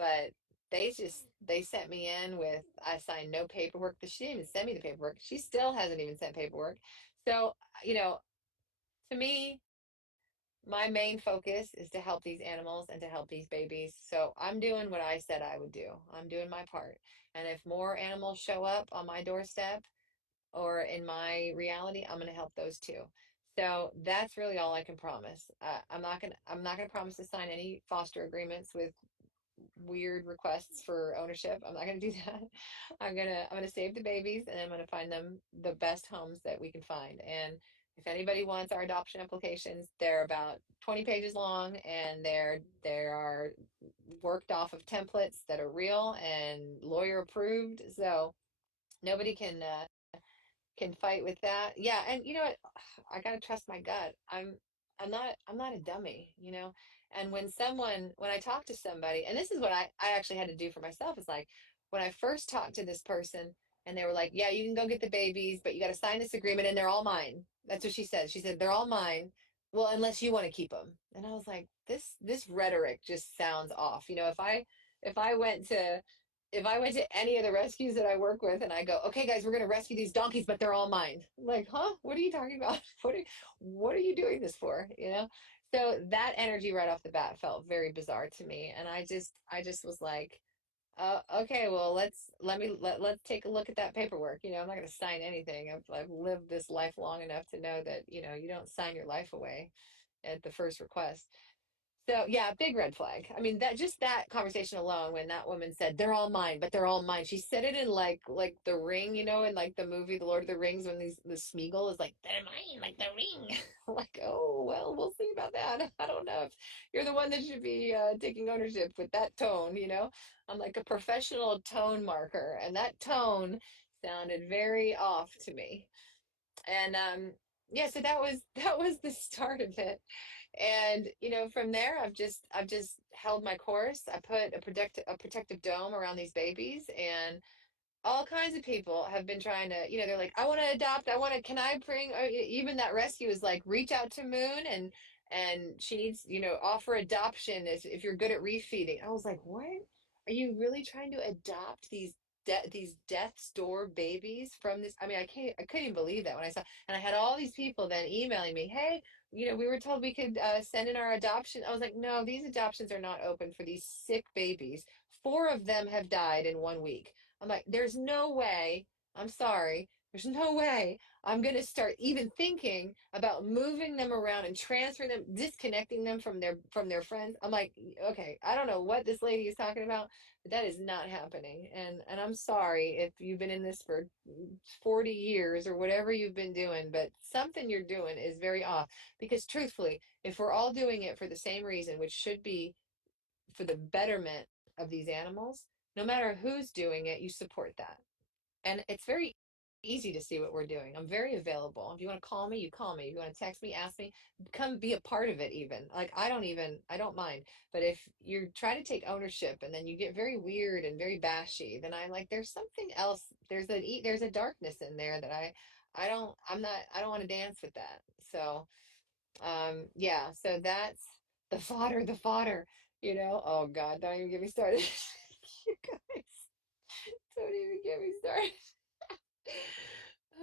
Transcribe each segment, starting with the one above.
but they sent me in with, I signed no paperwork, but she didn't even send me the paperwork. She still hasn't even sent paperwork. So, you know, to me, my main focus is to help these animals and to help these babies. So I'm doing what I said I would do. I'm doing my part. And if more animals show up on my doorstep or in my reality, I'm going to help those too. So that's really all I can promise. I'm not gonna promise to sign any foster agreements with weird requests for ownership. I'm not gonna do that. I'm gonna save the babies and I'm gonna find them the best homes that we can find. And if anybody wants our adoption applications, they're about 20 pages long and they are worked off of templates that are real and lawyer approved. So nobody can fight with that. Yeah, and you know what? I gotta trust my gut. I'm not a dummy, you know? And when I talk to somebody, and this is what I actually had to do for myself, is like when I first talked to this person and they were like, yeah, you can go get the babies, but you gotta sign this agreement and they're all mine. That's what she said. She said, they're all mine. Well, unless you want to keep them. And I was like, this rhetoric just sounds off. You know, if I went to if I went to any of the rescues that I work with and I go, okay, guys, we're going to rescue these donkeys, but they're all mine. I'm like, huh? What are you talking about? What are you doing this for? You know? So that energy right off the bat felt very bizarre to me. And I just was like, okay, well, let's take a look at that paperwork. You know, I'm not going to sign anything. I've lived this life long enough to know that, you know, you don't sign your life away at the first request. So yeah, big red flag. I mean, that just that conversation alone, when that woman said, they're all mine, but they're all mine. She said it in like the ring, you know, in like the movie The Lord of the Rings when the Smeagol is like, they're mine, like the ring. Like, oh well, we'll see about that. I don't know if you're the one that should be taking ownership with that tone, you know. I'm like a professional tone marker, and that tone sounded very off to me. And yeah, so that was the start of it. And you know, from there, I've just held my course. I put a protective dome around these babies, and all kinds of people have been trying to, you know, they're like, I want to adopt. I want to. Can I bring? Even that rescue is like, reach out to Moon, and she needs, you know, offer adoption if you're good at refeeding. I was like, what? Are you really trying to adopt these death's door babies from this? I mean, I couldn't even believe that when I saw, and I had all these people then emailing me, hey, you know, we were told we could send in our adoption. I was like, no, these adoptions are not open for these sick babies. Four of them have died in 1 week. I'm like, there's no way. I'm sorry. There's no way I'm going to start even thinking about moving them around and transferring them, disconnecting them from their friends. I'm like, okay, I don't know what this lady is talking about, but that is not happening. And I'm sorry if you've been in this for 40 years or whatever you've been doing, but something you're doing is very off. Because truthfully, if we're all doing it for the same reason, which should be for the betterment of these animals, no matter who's doing it, you support that. And it's very easy to see what we're doing. I'm very available. If you want to call me, you call me. If you want to text me, ask me, come be a part of it even. Like I don't mind. But if you try to take ownership and then you get very weird and very bashy, then I'm like, there's something else. There's a darkness in there that I don't want to dance with that. So yeah, so that's the fodder, you know. Oh God, don't even get me started. You guys, don't even get me started.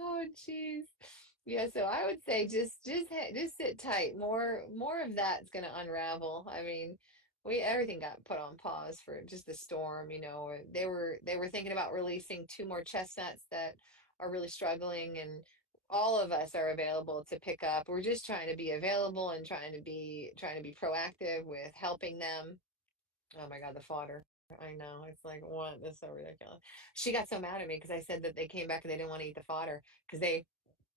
Oh jeez. Yeah, so I would say just sit tight. More of that's gonna unravel. I mean, we everything got put on pause for just the storm, you know. They were thinking about releasing two more chestnuts that are really struggling, and all of us are available to pick up. We're just trying to be available and trying to be proactive with helping them. Oh my God, the fodder. I know. It's like, what? That's so ridiculous. She got so mad at me because I said that they came back and they didn't want to eat the fodder because they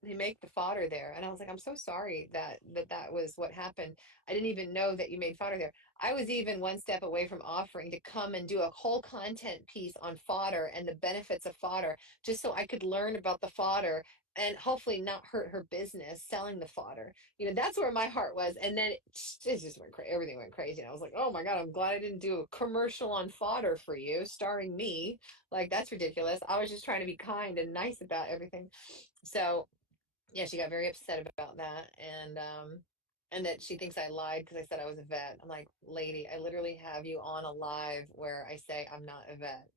make the fodder there. And I was like, I'm so sorry that was what happened. I didn't even know that you made fodder there. I was even one step away from offering to come and do a whole content piece on fodder and the benefits of fodder, just so I could learn about the fodder and hopefully not hurt her business selling the fodder. You know, that's where my heart was. And then it just went crazy. Everything went crazy. And I was like, oh my God, I'm glad I didn't do a commercial on fodder for you, starring me. Like, that's ridiculous. I was just trying to be kind and nice about everything. So, yeah, she got very upset about that. And and that she thinks I lied because I said I was a vet. I'm like, lady, I literally have you on a live where I say I'm not a vet.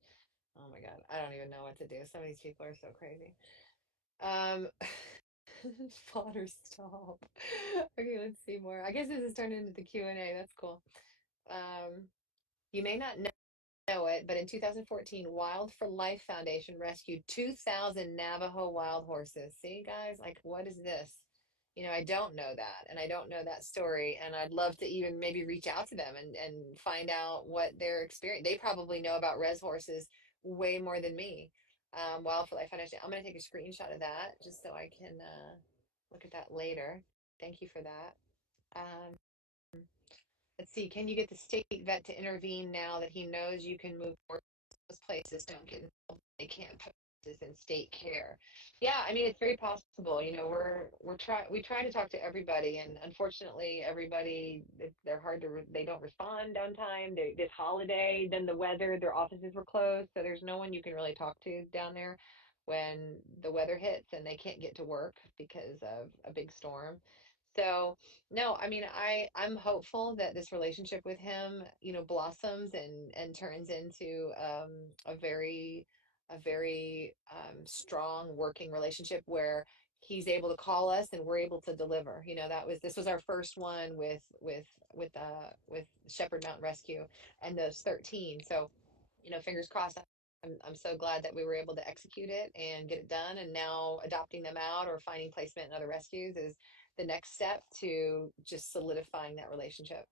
Oh my God, I don't even know what to do. Some of these people are so crazy. Um, Potter, stop. Okay, let's see more. I guess this is turned into the Q&A. That's cool. Um, you may not know it, but in 2014, Wild for Life Foundation rescued 2,000 Navajo wild horses. See, guys, like, what is this? I don't know that, and I don't know that story, and I'd love to even maybe reach out to them and find out what their experience. They probably know about res horses way more than me. Wild for Life Foundation. I'm going to take a screenshot of that just so I can look at that later. Thank you for that. Um, Let's see, can you get the state vet to intervene now that he knows you can move forward? Those places don't get involved. They can't put this in state care. Yeah, I mean it's very possible. We try to talk to everybody, and unfortunately, everybody they're hard to they don't respond on time. This holiday, then the weather, their offices were closed, so there's no one you can really talk to down there when the weather hits and they can't get to work because of a big storm. So no, I mean, I'm hopeful that this relationship with him, blossoms and turns into a very strong working relationship where he's able to call us and we're able to deliver. This was our first one with Shepherd Mountain Rescue and those 13. So, fingers crossed. I'm so glad that we were able to execute it and get it done. And now adopting them out or finding placement in other rescues is the next step to just solidifying that relationship.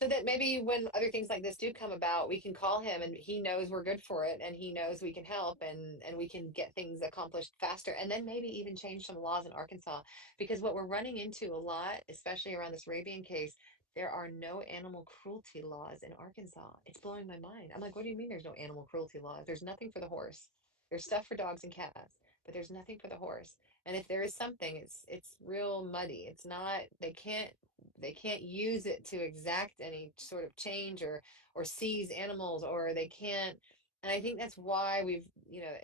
So that maybe when other things like this do come about, we can call him and he knows we're good for it and he knows we can help and we can get things accomplished faster and then maybe even change some laws in Arkansas. Because what we're running into a lot, especially around this Arabian case, there are no animal cruelty laws in Arkansas. It's blowing my mind. I'm like, what do you mean there's no animal cruelty laws? There's nothing for the horse. There's stuff for dogs and cats, but there's nothing for the horse. And if there is something, it's real muddy. It's not, they can't use it to exact any sort of change or seize animals, or they can't. And I think that's why we've,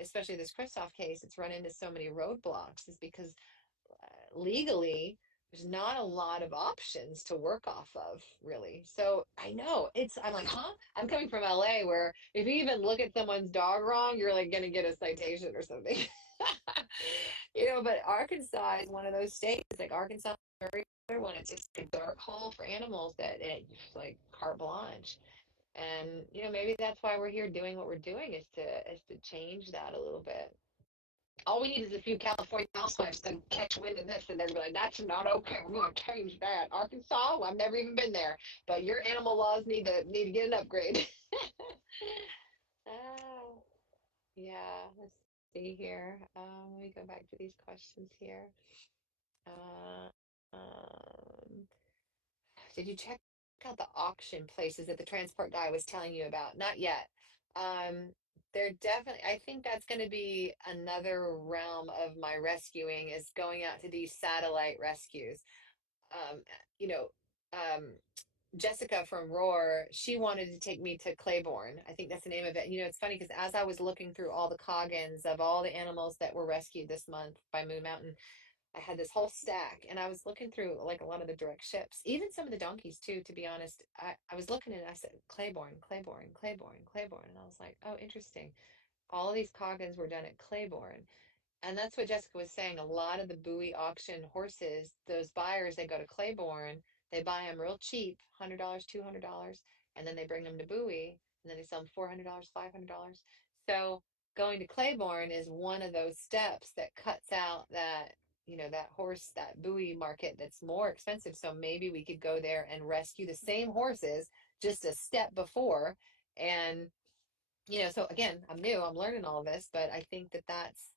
especially this Kristoff case, it's run into so many roadblocks, is because legally there's not a lot of options to work off of, really. So I know I'm like, huh? I'm coming from LA, where if you even look at someone's dog wrong, you're like gonna get a citation or something. But Arkansas is one of those states, like Arkansas, very other one. It's just a dark hole for animals that it's like carte blanche. And maybe that's why we're here doing what we're doing, is to change that a little bit. All we need is a few California housewives to catch wind of this, and they're like, "That's not okay. We're going to change that." Arkansas, well, I've never even been there, but your animal laws need to get an upgrade. Oh, yeah. Let's see here. Let me go back to these questions here. Uh, um, did you check out the auction places that the transport guy was telling you about? Not yet. Um, they're definitely, I think that's going to be another realm of my rescuing, is going out to these satellite rescues. Um, you know, um, Jessica from Roar, she wanted to take me to Claiborne. I think that's the name of it. It's funny because as I was looking through all the Coggins of all the animals that were rescued this month by Moon Mountain, I had this whole stack and I was looking through like a lot of the direct ships, even some of the donkeys too, to be honest. I was looking and I said, Claiborne, Claiborne, Claiborne, Claiborne. And I was like, oh, interesting. All of these Coggins were done at Claiborne. And that's what Jessica was saying. A lot of the Bowie auction horses, those buyers, they go to Claiborne, they buy them real cheap, $100, $200, and then they bring them to Bowie, and then they sell them $400, $500. So going to Claiborne is one of those steps that cuts out that horse, that Bowie market that's more expensive. So maybe we could go there and rescue the same horses just a step before. And, so again, I'm new, I'm learning all this, but I think that's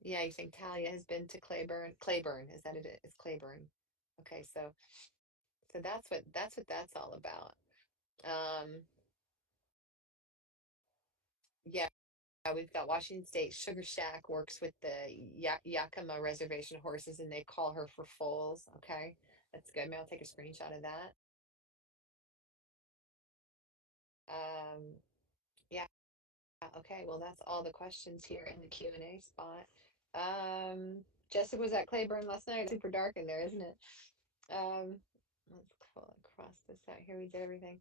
yeah, you think Talia has been to Claiborne. Claiborne, is that it? It's Claiborne. Okay, so that's all about. Um, yeah, we've got Washington State Sugar Shack works with the Yakima Reservation horses, and they call her for foals. Okay, that's good. Maybe I'll take a screenshot of that. Um, yeah, okay. Well, that's all the questions here in the Q&A spot. Um, Jessica was at Claiborne last night. It's super dark in there, isn't it? Um, let's cross this out here. We did everything.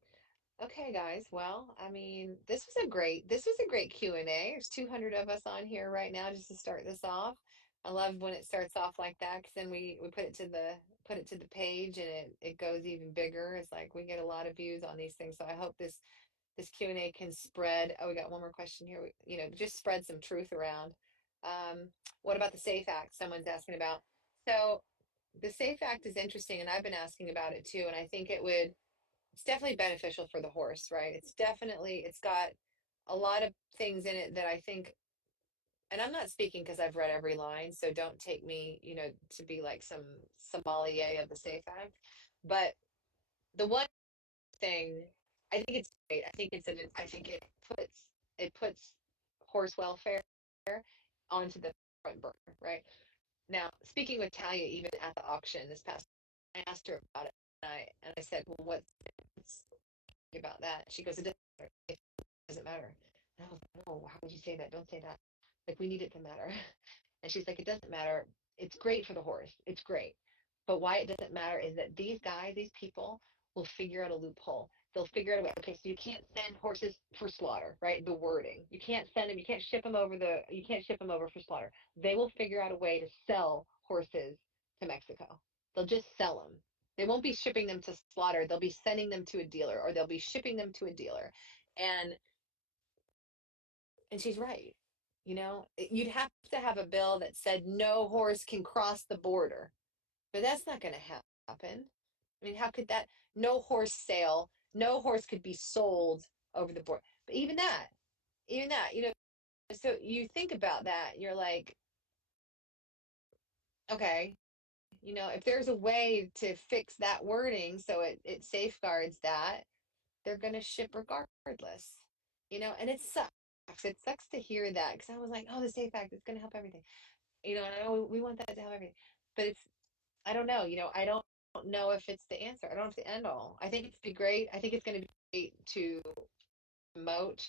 Okay, guys. Well, I mean, this was a great Q&A. There's 200 of us on here right now just to start this off. I love when it starts off like that because then we put it to the page and it goes even bigger. It's like we get a lot of views on these things. So I hope this Q&A can spread. Oh, we got one more question here. Just spread some truth around. What about the SAFE Act? Someone's asking about. So the SAFE Act is interesting, and I've been asking about it too. And I think it's definitely beneficial for the horse, right? It's got a lot of things in it that I think, and I'm not speaking because I've read every line, so don't take me, to be like some sommelier of the SAFE Act. But the one thing, I think it's great. I think it puts horse welfare onto the front burner, right? Now, speaking with Talia, even at the auction this past, I asked her about it, and I said, "Well, what's about that?" She goes, "It doesn't matter." And I was like, "No, how would you say that? Don't say that. Like, we need it to matter." And she's like, "It doesn't matter. It's great for the horse. It's great. But why it doesn't matter is that these guys, these people, will figure out a loophole. They'll figure out a way. Okay, so you can't send horses for slaughter, right? The wording. You can't send them. You can't ship them over for slaughter. They will figure out a way to sell horses to Mexico. They'll just sell them. They won't be shipping them to slaughter. They'll be sending them to a dealer, or they'll be shipping them to a dealer. And she's right. You'd have to have a bill that said no horse can cross the border, but that's not going to happen. I mean, how could that? No horse sale, no horse could be sold over the border. But even that, so you think about that, you're like, okay, if there's a way to fix that wording so it safeguards that, they're going to ship regardless. And it sucks. It sucks to hear that because I was like, oh, the Safe Act is going to help everything. And I know we want that to help everything, but I don't know. I don't know if it's the answer. I don't know if it's the end all. I think it's be great. I think it's going to be great to promote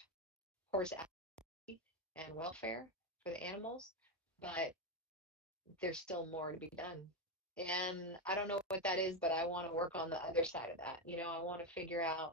horse activity and welfare for the animals, but there's still more to be done. And I don't know what that is, but I want to work on the other side of that. I want to figure out